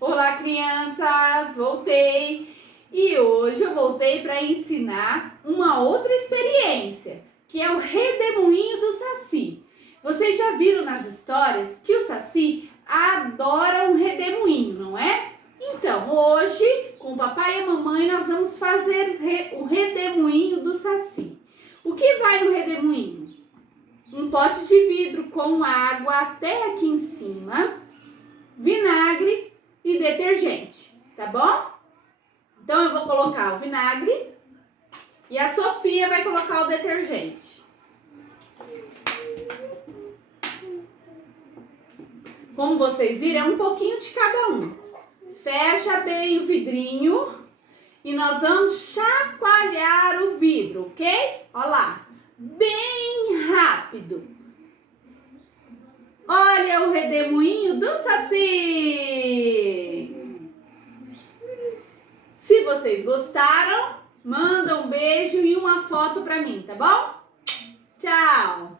Olá, crianças! Voltei! E hoje eu voltei para ensinar uma outra experiência, que é o redemoinho do Saci. Vocês já viram nas histórias que o Saci adora um redemoinho, não é? Então, hoje, com o papai e a mamãe, nós vamos fazer o redemoinho do Saci. O que vai no redemoinho? Um pote de vidro com água até aqui em cima, vinagre e detergente, tá bom? Então eu vou colocar o vinagre e a Sofia vai colocar o detergente. Como vocês viram, é um pouquinho de cada um. Fecha bem o vidrinho e nós vamos chacoalhar o vidro, ok? Olha lá, bem rápido. Olha o redemoinho do Saci! Se vocês gostaram, manda um beijo e uma foto pra mim, tá bom? Tchau!